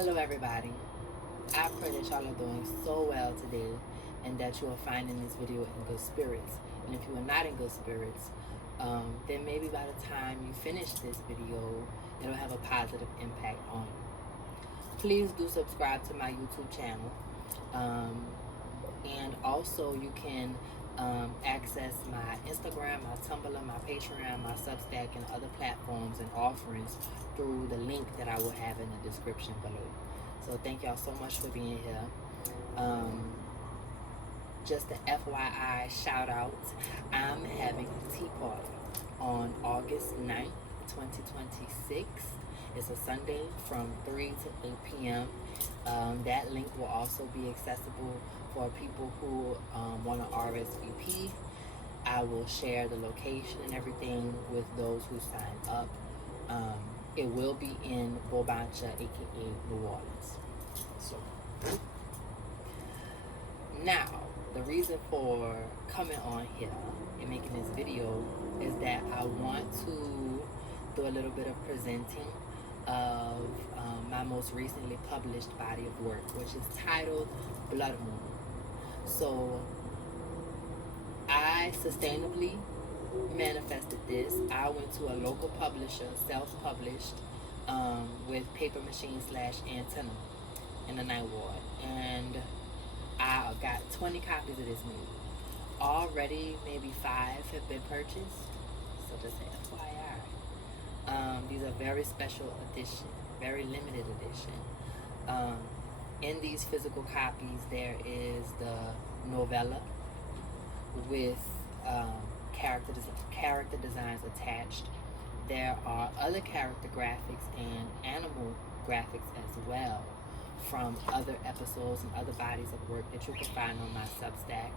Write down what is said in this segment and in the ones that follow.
Hello everybody. I pray that y'all are doing so well today and that you are finding this video in good spirits. And if you are not in good spirits, then maybe by the time you finish this video, it'll have a positive impact on you. Please do subscribe to my YouTube channel. And also you can access my Instagram, my Tumblr, my Patreon, my Substack, and other platforms and offerings through the link that I will have in the description below. So thank y'all so much for being here. Just an FYI shout out, I'm having a tea party on August 9th, 2026. It's a Sunday from 3 to 8 p.m. That link will also be accessible for people who want to RSVP. I will share the location and everything with those who sign up. It will be in Bobancha, aka New Orleans. So now, the reason for coming on here and making this video is that I want to do a little bit of presenting of my most recently published body of work, which is titled BloodMoon. So I sustainably manifested this. I went to a local publisher, self-published, with Paper Machine / Antenna in the Night Ward, and I got 20 copies of this movie. Already, maybe 5 have been purchased. So just FYI. These are very special edition, very limited edition. In these physical copies, there is the novella with character designs attached. There are other character graphics and animal graphics as well from other episodes and other bodies of work that you can find on my Substack.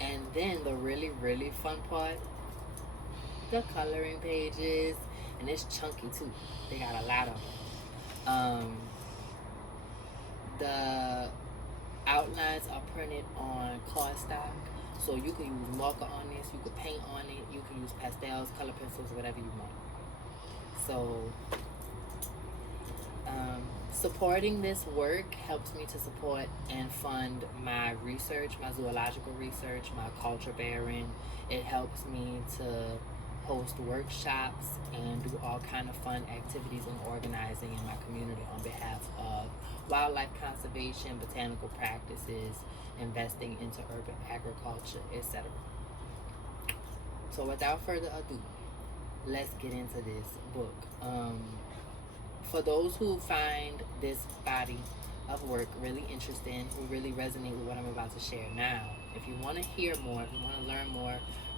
And then the really, really fun part, the coloring pages, and it's chunky too. They got a lot of them. The outlines are printed on cardstock, so you can use marker on this, you can paint on it, you can use pastels, color pencils, whatever you want. So supporting this work helps me to support and fund my research, my zoological research, my culture bearing. It helps me to host workshops and do all kind of fun activities and organizing in my community on behalf of wildlife conservation, botanical practices, investing into urban agriculture, etc. So without further ado, let's get into this book. For those who find this body of work really interesting, who really resonate with what I'm about to share now, if you want to hear more, if you want to learn more,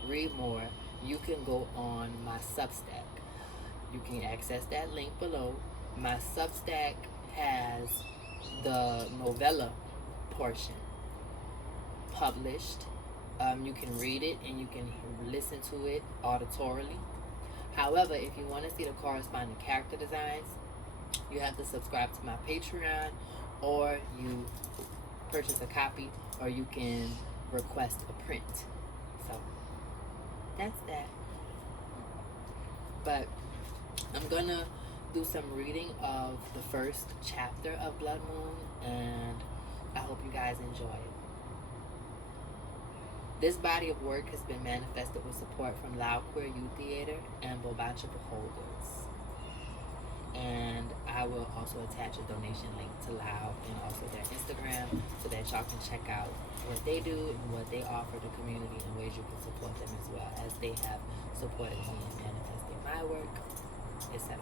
read more, you can go on my Substack. You can access that link below. My Substack has the novella portion published. You can read it and you can listen to it auditorily. However, if you want to see the corresponding character designs, you have to subscribe to my Patreon, or you purchase a copy, or you can request a print. So that's that. But I'm gonna do some reading of the first chapter of BloodMoon, and I hope you guys enjoy it. This body of work has been manifested with support from Loud Queer Youth Theater and Bobancha Beholders. And I will also attach a donation link to Loud and also their Instagram so that y'all can check out what they do and what they offer the community and ways you can support them as well, as they have supported me in manifesting my work, etc.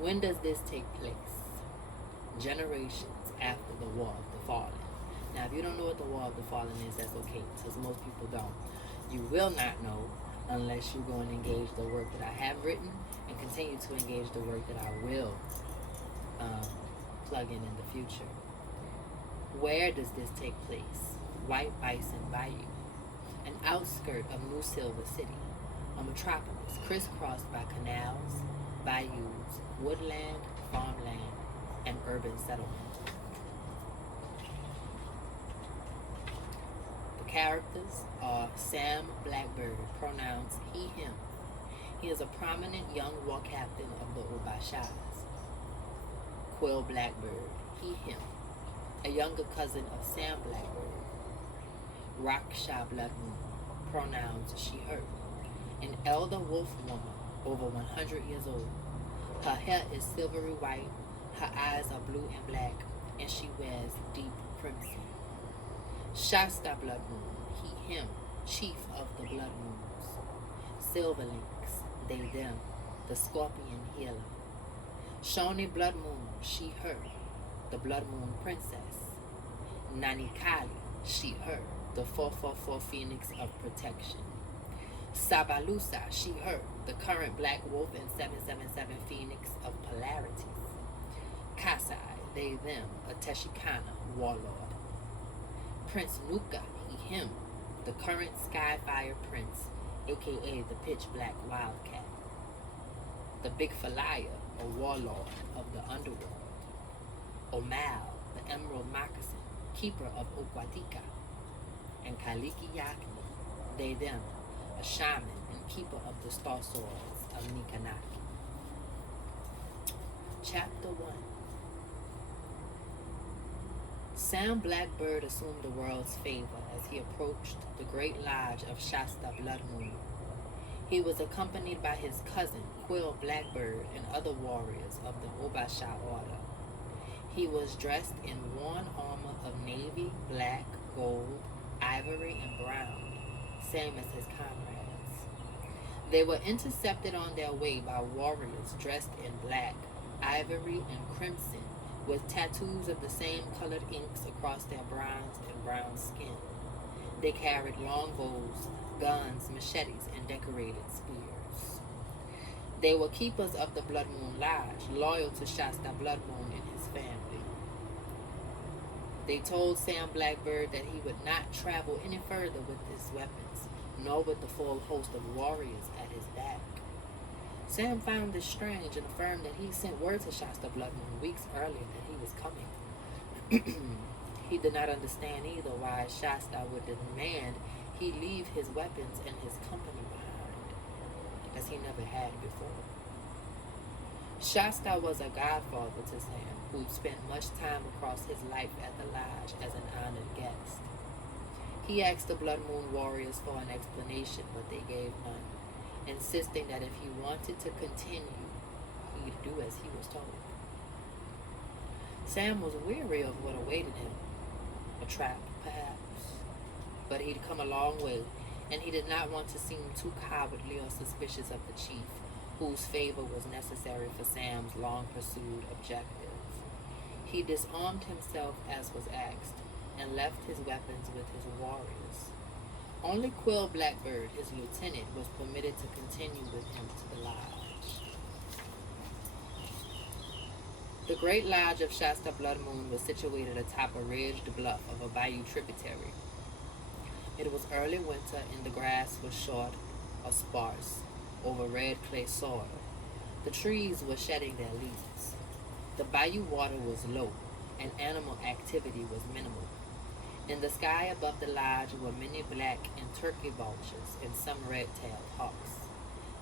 When does this take place? Generations after the War of the Fallen. Now, if you don't know what the War of the Fallen is, that's okay, because most people don't. You will not know unless you go and engage the work that I have written and continue to engage the work that I will plug in the future. Where does this take place? White Bison Bayou, an outskirt of New Silver City, a metropolis crisscrossed by canals, bayous, woodland, farmland, and urban settlement. The characters are Sam Blackbird, pronouns he, him. He is a prominent young war captain of the Obashas. Quill Blackbird, he, him, a younger cousin of Sam Blackbird. Raksha BloodMoon, pronouns she, her, an elder wolf woman, over 100 years old. Her hair is silvery white, her eyes are blue and black, and she wears deep crimson. Shasta BloodMoon, he, him, chief of the Blood Moons. Silverlinks, they, them, the scorpion healer. Shoni BloodMoon, she, her, the Blood Moon princess. Nanikali, she, her, the 444 phoenix of protection. Sabalusa, she, her, the current black wolf and 777 phoenix of polarities. Kasai, they, them, a Teshikana warlord. Prince Nuka, he, him, the current Skyfire prince, aka the pitch black wildcat. The Big Falaya, a warlord of the underworld. Omal, the emerald moccasin, keeper of Okwatika. And Kaliki Yakni, they, them, a shaman and keeper of the star swords of Nikanaki. Chapter 1. Sam Blackbird assumed the world's favor as he approached the great lodge of Shasta BloodMoon. He was accompanied by his cousin, Quill Blackbird, and other warriors of the Obasha order. He was dressed in worn armor of navy, black, gold, ivory, and brown, same as his comrades. They were intercepted on their way by warriors dressed in black, ivory, and crimson, with tattoos of the same colored inks across their bronzed and brown skin. They carried longbows, guns, machetes, and decorated spears. They were keepers of the BloodMoon Lodge, loyal to Shasta BloodMoon and his family. They told Sam Blackbird that he would not travel any further with his weapons, nor with the full host of warriors at his back. Sam found this strange and affirmed that he sent word to Shasta BloodMoon weeks earlier that he was coming. He did not understand either why Shasta would demand he leave his weapons and his company behind, as he never had before. Shasta was a godfather to Sam, who spent much time across his life at the lodge as an honored guest. He asked the BloodMoon warriors for an explanation, but they gave none, insisting that if he wanted to continue, he'd do as he was told. Sam was weary of what awaited him. A trap, perhaps. But he'd come a long way, and he did not want to seem too cowardly or suspicious of the chief, whose favor was necessary for Sam's long-pursued objective. He disarmed himself as was asked, and left his weapons with his warriors. Only Quill Blackbird, his lieutenant, was permitted to continue with him to the lodge. The great lodge of Shasta BloodMoon was situated atop a ridged bluff of a bayou tributary. It was early winter and the grass was short or sparse over red clay soil. The trees were shedding their leaves. The bayou water was low and animal activity was minimal. In the sky above the lodge were many black and turkey vultures and some red-tailed hawks.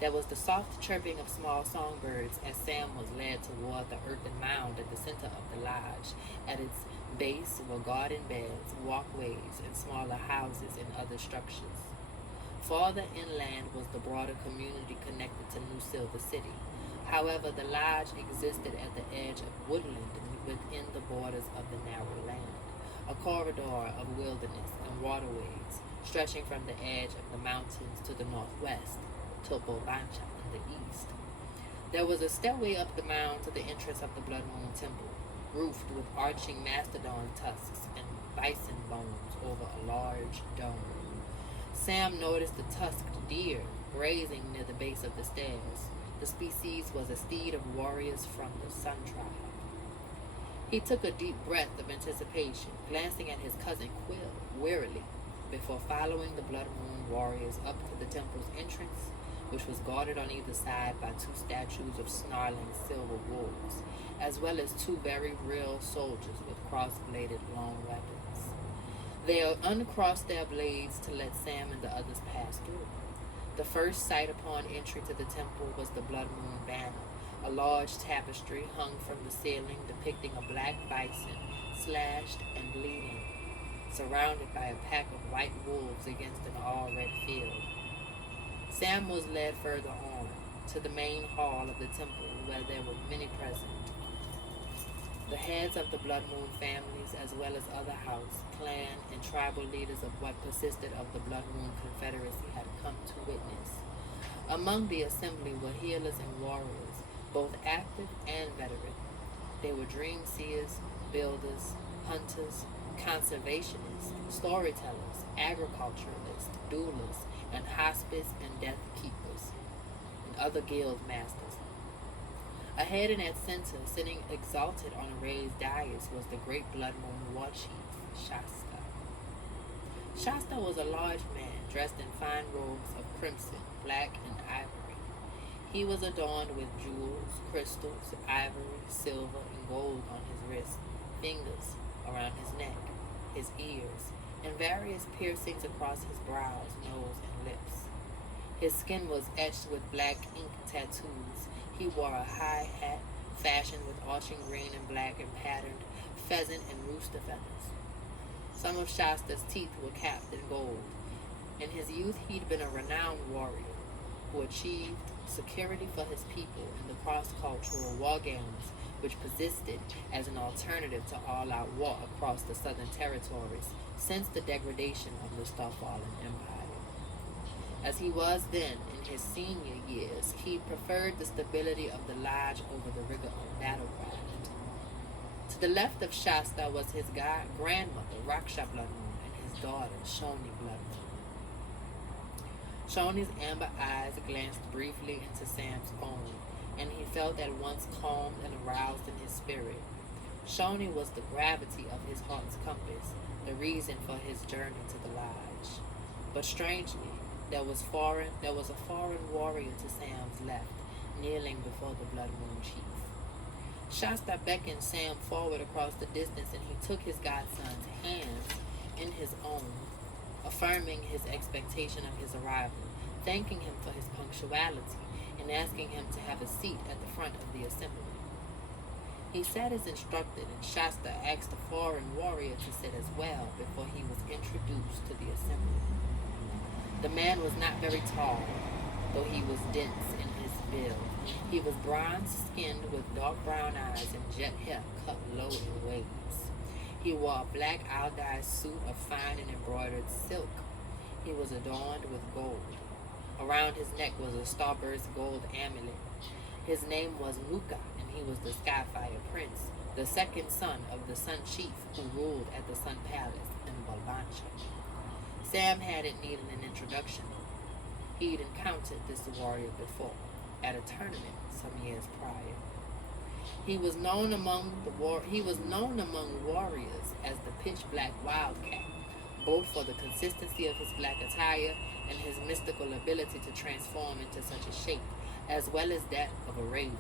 There was the soft chirping of small songbirds as Sam was led toward the earthen mound at the center of the lodge. At its base were garden beds, walkways, and smaller houses and other structures. Farther inland was the broader community connected to New Silver City. However, the lodge existed at the edge of woodland within the borders of the narrow land, a corridor of wilderness and waterways stretching from the edge of the mountains to the northwest, Topo Bancha in the east. There was a stairway up the mound to the entrance of the BloodMoon Temple, roofed with arching mastodon tusks and bison bones over a large dome. Sam noticed a tusked deer grazing near the base of the stairs. The species was a steed of warriors from the Sun Tribe. He took a deep breath of anticipation, glancing at his cousin Quill wearily, before following the BloodMoon warriors up to the temple's entrance, which was guarded on either side by two statues of snarling silver wolves, as well as two very real soldiers with cross-bladed long weapons. They uncrossed their blades to let Sam and the others pass through. The first sight upon entry to the temple was the BloodMoon banner, A large tapestry hung from the ceiling depicting a black bison, slashed and bleeding, surrounded by a pack of white wolves against an all-red field. Sam was led further on, to the main hall of the temple where there were many present. The heads of the BloodMoon families, as well as other house, clan, and tribal leaders of what persisted of the BloodMoon Confederacy had come to witness. Among the assembly were healers and warriors, both active and veteran. They were dream seers, builders, hunters, conservationists, storytellers, agriculturalists, duelers, and hospice and death keepers, and other guild masters. Ahead and at center, sitting exalted on a raised dais, was the great BloodMoon war chief, Shasta. Shasta was a large man dressed in fine robes of crimson, black, and ivory. He was adorned with jewels, crystals, ivory, silver, and gold on his wrists, fingers, around his neck, his ears, and various piercings across his brows, nose, and lips. His skin was etched with black ink tattoos. He wore a high hat fashioned with arching green and black and patterned pheasant and rooster feathers. Some of Shasta's teeth were capped in gold. In his youth, he'd been a renowned warrior who achieved security for his people in the cross-cultural war games which persisted as an alternative to all-out war across the southern territories since the degradation of the Starfallen Empire. As he was then in his senior years, he preferred the stability of the lodge over the rigor of battlecraft. To the left of Shasta was his grandmother, Raksha BloodMoon, and his daughter, Shoni BloodMoon. Shoni's amber eyes glanced briefly into Sam's own, and he felt at once calmed and aroused in his spirit. Shoni was the gravity of his heart's compass, the reason for his journey to the lodge. But strangely, there was a foreign warrior to Sam's left, kneeling before the BloodMoon chief. Shasta beckoned Sam forward across the distance, and he took his godson's hands in his own, affirming his expectation of his arrival, thanking him for his punctuality, and asking him to have a seat at the front of the assembly. He sat as instructed, and Shasta asked the foreign warrior to sit as well before he was introduced to the assembly. The man was not very tall, though he was dense in his build. He was bronze-skinned with dark brown eyes and jet hair cut low in waves. He wore a black owl-dyed suit of fine and embroidered silk. He was adorned with gold. Around his neck was a starburst gold amulet. His name was Nuka, and he was the Skyfire Prince, the second son of the Sun Chief who ruled at the Sun Palace in Balbancha. Sam hadn't needed an introduction. He'd encountered this warrior before, at a tournament some years prior. He was known among warriors as the pitch-black wildcat, both for the consistency of his black attire and his mystical ability to transform into such a shape, as well as that of a raven.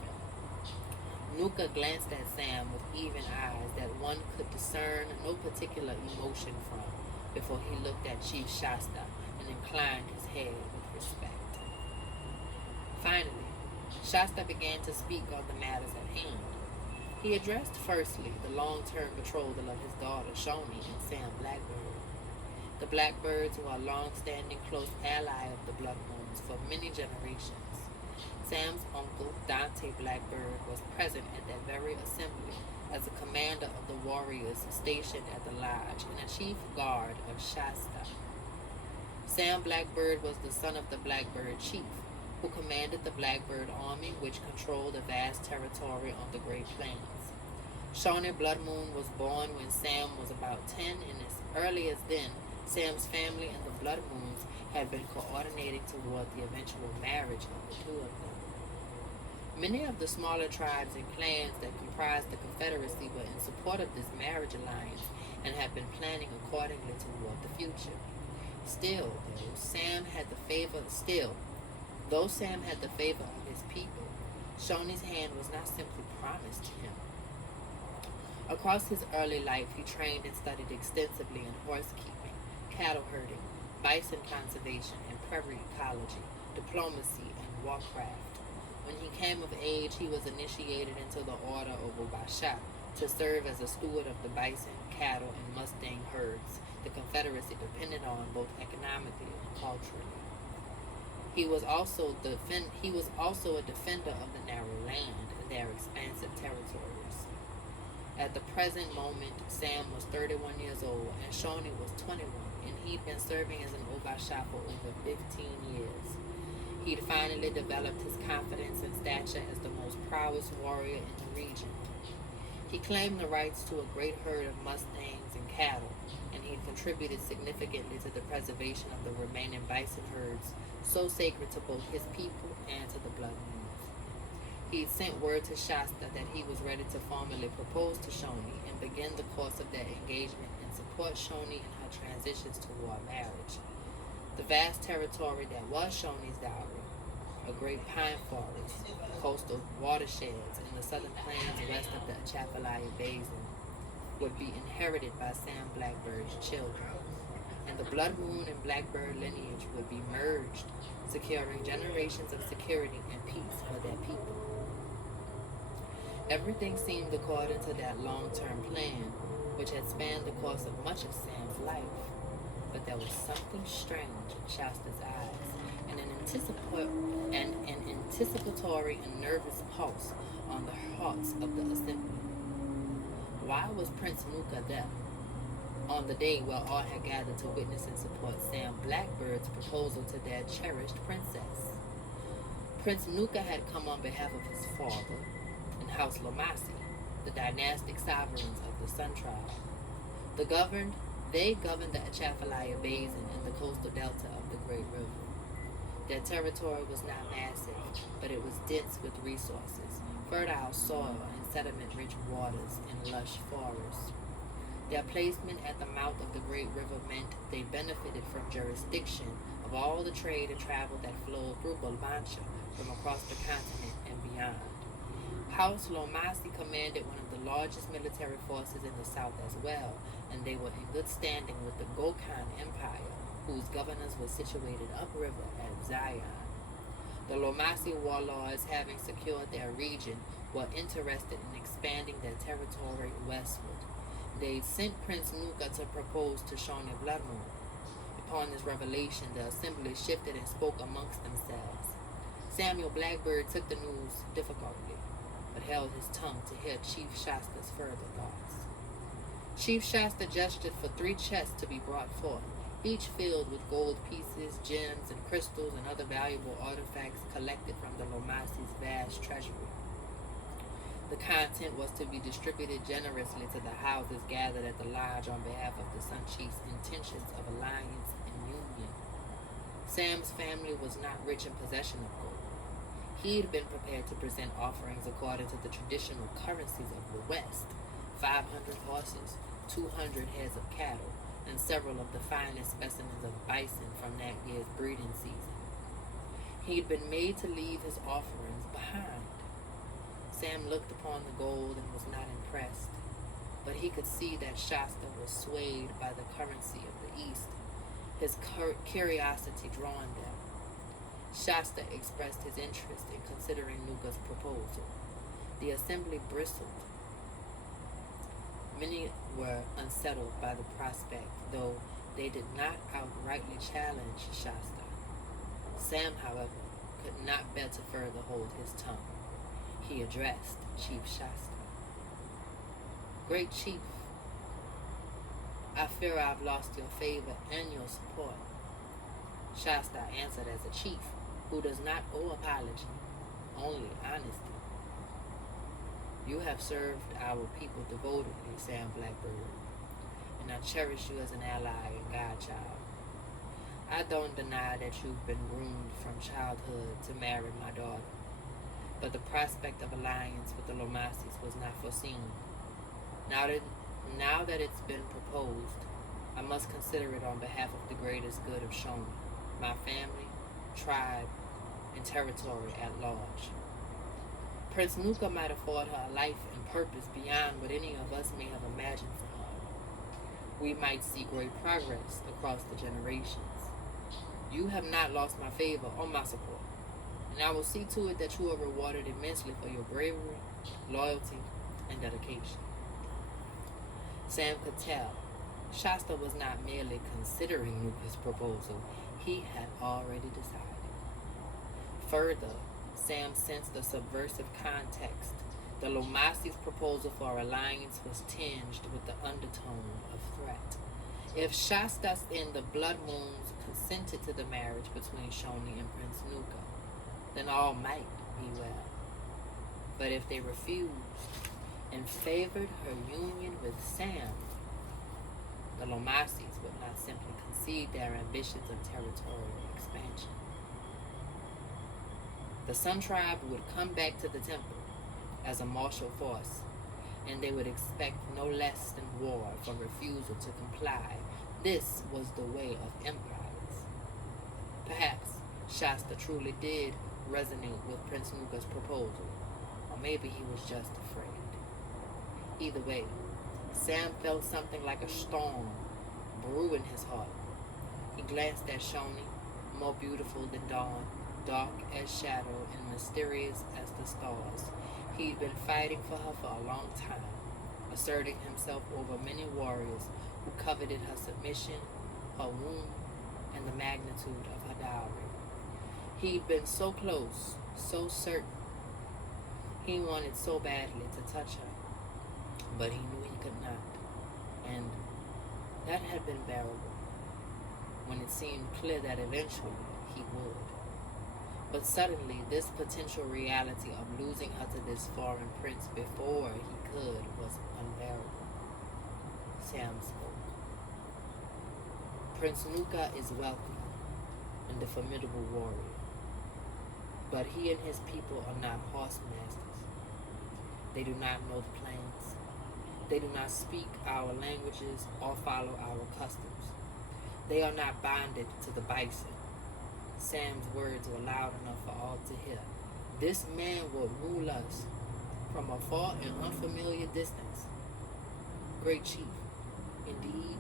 Nuka glanced at Sam with even eyes that one could discern no particular emotion from, before he looked at Chief Shasta and inclined his head with respect. Finally, Shasta began to speak on the matters at hand. He addressed firstly the long-term betrothal of his daughter Shoni and Sam Blackbird. The Blackbirds were a long-standing close ally of the BloodMoons for many generations. Sam's uncle, Dante Blackbird, was present at that very assembly as a commander of the warriors stationed at the lodge and a chief guard of Shasta. Sam Blackbird was the son of the Blackbird chief, who commanded the Blackbird army, which controlled a vast territory on the Great Plains. Shawnee BloodMoon was born when Sam was about 10, and as early as then, Sam's family and the BloodMoons had been coordinating toward the eventual marriage of the two of them. Many of the smaller tribes and clans that comprised the Confederacy were in support of this marriage alliance and had been planning accordingly toward the future. Though Sam had the favor of his people, Shoney's hand was not simply promised to him. Across his early life, he trained and studied extensively in horsekeeping, cattle herding, bison conservation, and prairie ecology, diplomacy, and warcraft. When he came of age, he was initiated into the order of Obasha to serve as a steward of the bison, cattle, and Mustang herds the Confederacy depended on both economically and culturally. He was also a defender of the narrow land and their expansive territories. At the present moment, Sam was 31 years old and Shawnee was 21, and he'd been serving as an Obasha for over 15 years. He'd finally developed his confidence and stature as the most prowess warrior in the region. He claimed the rights to a great herd of Mustangs and cattle, and he'd contributed significantly to the preservation of the remaining bison herds, so sacred to both his people and to the BloodMoons. He'd sent word to Shasta that he was ready to formally propose to Shawnee and begin the course of their engagement and support Shawnee in her transitions toward marriage. The vast territory that was Shawnee's dowry, a great pine forest, coastal watersheds, and the southern plains west of the Atchafalaya Basin, would be inherited by Sam Blackbird's children, and the BloodMoon and Blackbird lineage would be merged, securing generations of security and peace for their people. Everything seemed according to that long-term plan, which had spanned the course of much of Sam's life. But there was something strange in Shasta's eyes, and an anticipatory and nervous pulse on the hearts of the assembly. Why was Prince Nuka there, on the day where all had gathered to witness and support Sam Blackbird's proposal to their cherished princess? Prince Nuka had come on behalf of his father and House Lomasi, the dynastic sovereigns of the Sun Tribe. They governed the Atchafalaya Basin and the coastal delta of the Great River. Their territory was not massive, but it was dense with resources, fertile soil and sediment-rich waters and lush forests. Their placement at the mouth of the Great River meant they benefited from jurisdiction of all the trade and travel that flowed through Bulbancha from across the continent and beyond. House Lomasi commanded one of the largest military forces in the south as well, and they were in good standing with the Gokhan Empire, whose governors were situated upriver at Zion. The Lomasi warlords, having secured their region, were interested in expanding their territory westward. They sent Prince Nuka to propose to Shawnee BloodMoon. Upon this revelation, the assembly shifted and spoke amongst themselves. Samuel Blackbird took the news difficultly, but held his tongue to hear Chief Shasta's further thoughts. Chief Shasta gestured for 3 chests to be brought forth, each filled with gold pieces, gems, and crystals and other valuable artifacts collected from the Lomasi's vast treasury. The content was to be distributed generously to the houses gathered at the lodge on behalf of the Sun Chief's intentions of alliance and union. Sam's family was not rich in possession of gold. He'd been prepared to present offerings according to the traditional currencies of the West: 500 horses, 200 heads of cattle, and several of the finest specimens of bison from that year's breeding season. He'd been made to leave his offerings behind. Sam looked upon the gold and was not impressed, but he could see that Shasta was swayed by the currency of the East, his curiosity drawn there. Shasta expressed his interest in considering Nuka's proposal. The assembly bristled. Many were unsettled by the prospect, though they did not outrightly challenge Shasta. Sam, however, could not bear to further hold his tongue. He addressed Chief Shasta. "Great Chief, I fear I've lost your favor and your support." Shasta answered as a chief who does not owe apology, only honesty. "You have served our people devotedly, Sam Blackbird, and I cherish you as an ally and godchild. I don't deny that you've been groomed from childhood to marry my daughter, but the prospect of alliance with the Lomasis was not foreseen. Now that it's been proposed, I must consider it on behalf of the greatest good of Shawnee, my family, tribe, and territory at large. Prince Nuka might afford her a life and purpose beyond what any of us may have imagined for her. We might see great progress across the generations. You have not lost my favor or my support. and I will see to it that you are rewarded immensely for your bravery, loyalty, and dedication. Sam could tell Shasta was not merely considering Nuka's proposal, he had already decided. Further, Sam sensed the subversive context. The Lomasi's proposal for alliance was tinged with the undertone of threat. If Shastas and the BloodMoons consented to the marriage between Shoni and Prince Nuka, then all might be well. But if they refused and favored her union with Sam, the Lomasis would not simply concede their ambitions of territorial expansion. The Sun Tribe would come back to the temple as a martial force, and they would expect no less than war for refusal to comply. This was the way of empires. Perhaps Shasta truly did resonate with Prince Nuka's proposal, or maybe he was just afraid. Either way, Sam felt something like a storm brew in his heart. He glanced at Shoni, more beautiful than dawn, dark as shadow and mysterious as the stars. He'd been fighting for her for a long time, asserting himself over many warriors who coveted her submission, her womb, and the magnitude of her dowry. He'd been so close, so certain. He wanted so badly to touch her, but he knew he could not, and that had been bearable when it seemed clear that eventually he would. But suddenly, this potential reality of losing her to this foreign prince before he could was unbearable. Sam spoke. Prince Nuka is wealthy and a formidable warrior, but he and his people are not horse masters. They do not know the plains. They do not speak our languages or follow our customs. They are not bonded to the bison. Sam's words were loud enough for all to hear. This man will rule us from a far and unfamiliar distance. Great chief, indeed,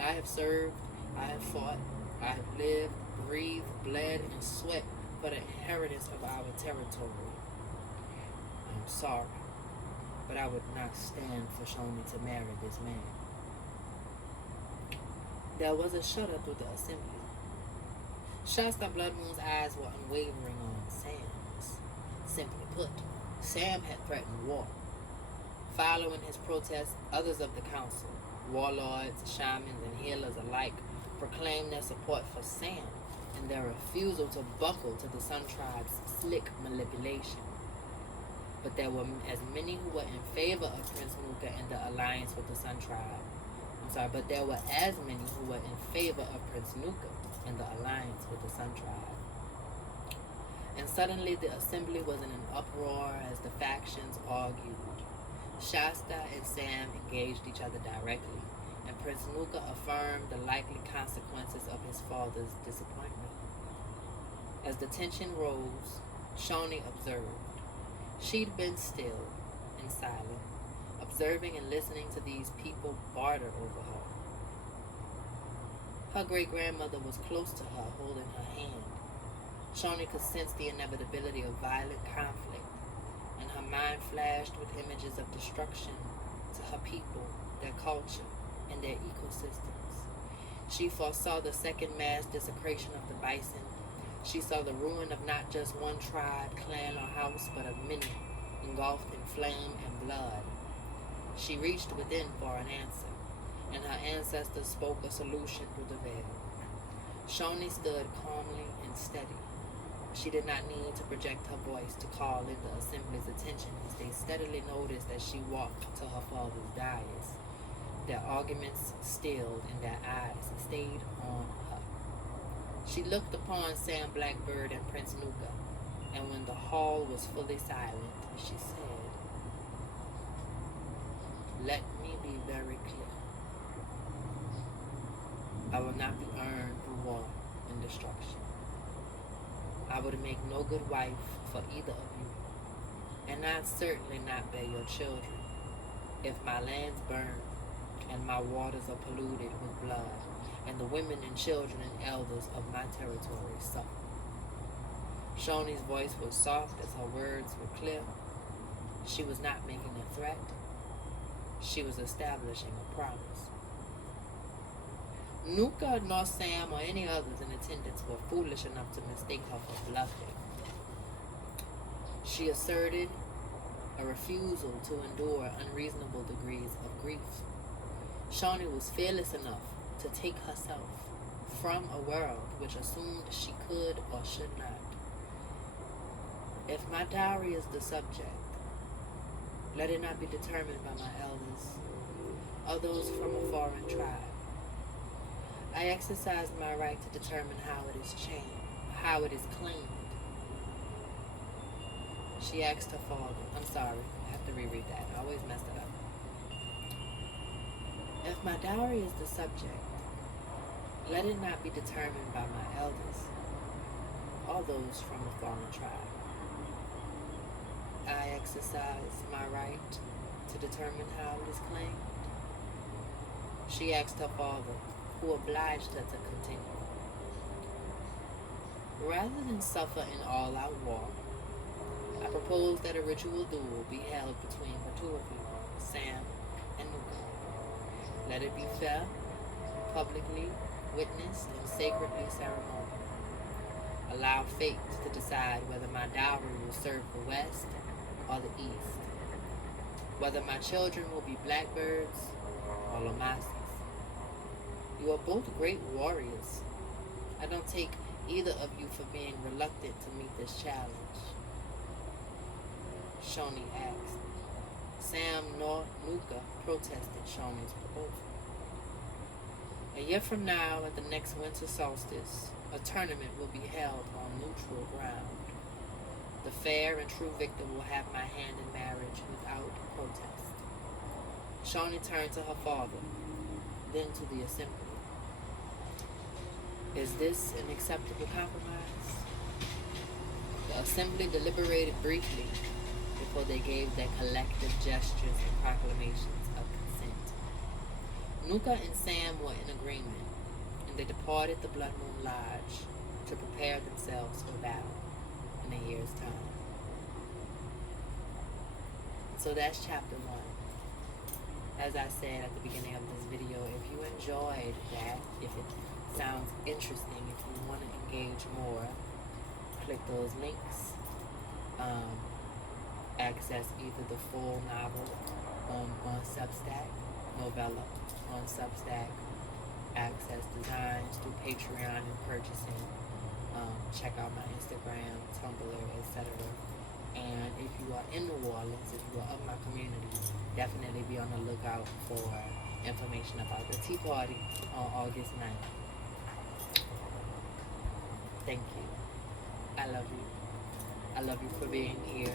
I have served, I have fought, I have lived, breathed, bled, and sweat for the inheritance of our territory. I am sorry, but I would not stand for Shoni to marry this man. There was a shudder through the assembly. Shasta BloodMoon's eyes were unwavering on Sam's. Simply put, Sam had threatened war. Following his protest, others of the council, warlords, shamans, and healers alike, proclaimed their support for Sam and their refusal to buckle to the Sun Tribe's slick manipulation. But there were as many who were in favor of Prince Nuka and the alliance with the Sun Tribe. But there were as many who were in favor of Prince Nuka and the alliance with the Sun Tribe. And suddenly the assembly was in an uproar as the factions argued. Shasta and Sam engaged each other directly, and Prince Nuka affirmed the likely consequences of his father's disappointment. As the tension rose, Shoni observed. She'd been still and silent, observing and listening to these people barter over her. Her great-grandmother was close to her, holding her hand. Shoni could sense the inevitability of violent conflict, and her mind flashed with images of destruction to her people, their culture, and their ecosystems. She foresaw the second mass desecration of the bison. She saw the ruin of not just one tribe, clan, or house, but of many, engulfed in flame and blood. She reached within for an answer, and her ancestors spoke a solution through the veil. Shoni stood calmly and steady. She did not need to project her voice to call in the assembly's attention as they steadily noticed that she walked to her father's dais. Their arguments stilled and their eyes stayed on her. She looked upon Sam Blackbird and Prince Nuka, and when the hall was fully silent, she said, "Let me be very clear. I will not be earned through war and destruction. I would make no good wife for either of you, and I'd certainly not bear your children if my lands burn and my waters are polluted with blood, and the women and children and elders of my territory suffer." Shoni's voice was soft as her words were clear. She was not making a threat. She was establishing a promise. Nuka nor Sam or any others in attendance were foolish enough to mistake her for bluffing. She asserted a refusal to endure unreasonable degrees of grief. Shoni was fearless enough to take herself from a world which assumed she could or should not. If my dowry is the subject, let it not be determined by my elders or those from a foreign tribe. I exercise my right to determine how it is claimed. She asked her father. I'm sorry, I have to reread that. I always mess it up. If my dowry is the subject, let it not be determined by my elders or those from a foreign tribe. I exercise my right to determine how it is claimed. She asked her father, who obliged her to continue. Rather than suffer an all-out war, I propose that a ritual duel be held between the two of you, Sam and Nuka. Let it be fair, publicly witnessed, and sacredly ceremonial. Allow fate to decide whether my dowry will serve the West or the East, whether my children will be blackbirds or lamases. You are both great warriors. I don't take either of you for being reluctant to meet this challenge. Shoni asked. Sam nor Nuka protested Shoni's proposal. A year from now, at the next winter solstice, a tournament will be held on neutral ground. The fair and true victor will have my hand in marriage without protest. Shoni turned to her father, then to the assembly. Is this an acceptable compromise? The assembly deliberated briefly before they gave their collective gestures and proclamations of consent. Nuka and Sam were in agreement, and they departed the BloodMoon Lodge to prepare themselves for battle in a year's time. So that's chapter 1. As I said at the beginning of this video, if you enjoyed that, if it sounds interesting, if you want to engage more, click those links. Access either the full novel on Substack, Novella on Substack, access designs through Patreon and purchasing. Check out my Instagram, Tumblr, etc. And if you are in New Orleans, if you are of my community, definitely be on the lookout for information about the Tea Party on August 9th. Thank you. I love you. I love you for being here.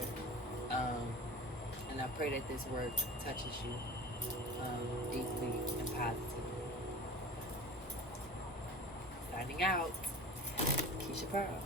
And I pray that this work touches you deeply and positively. Signing out, Keisha Pearl.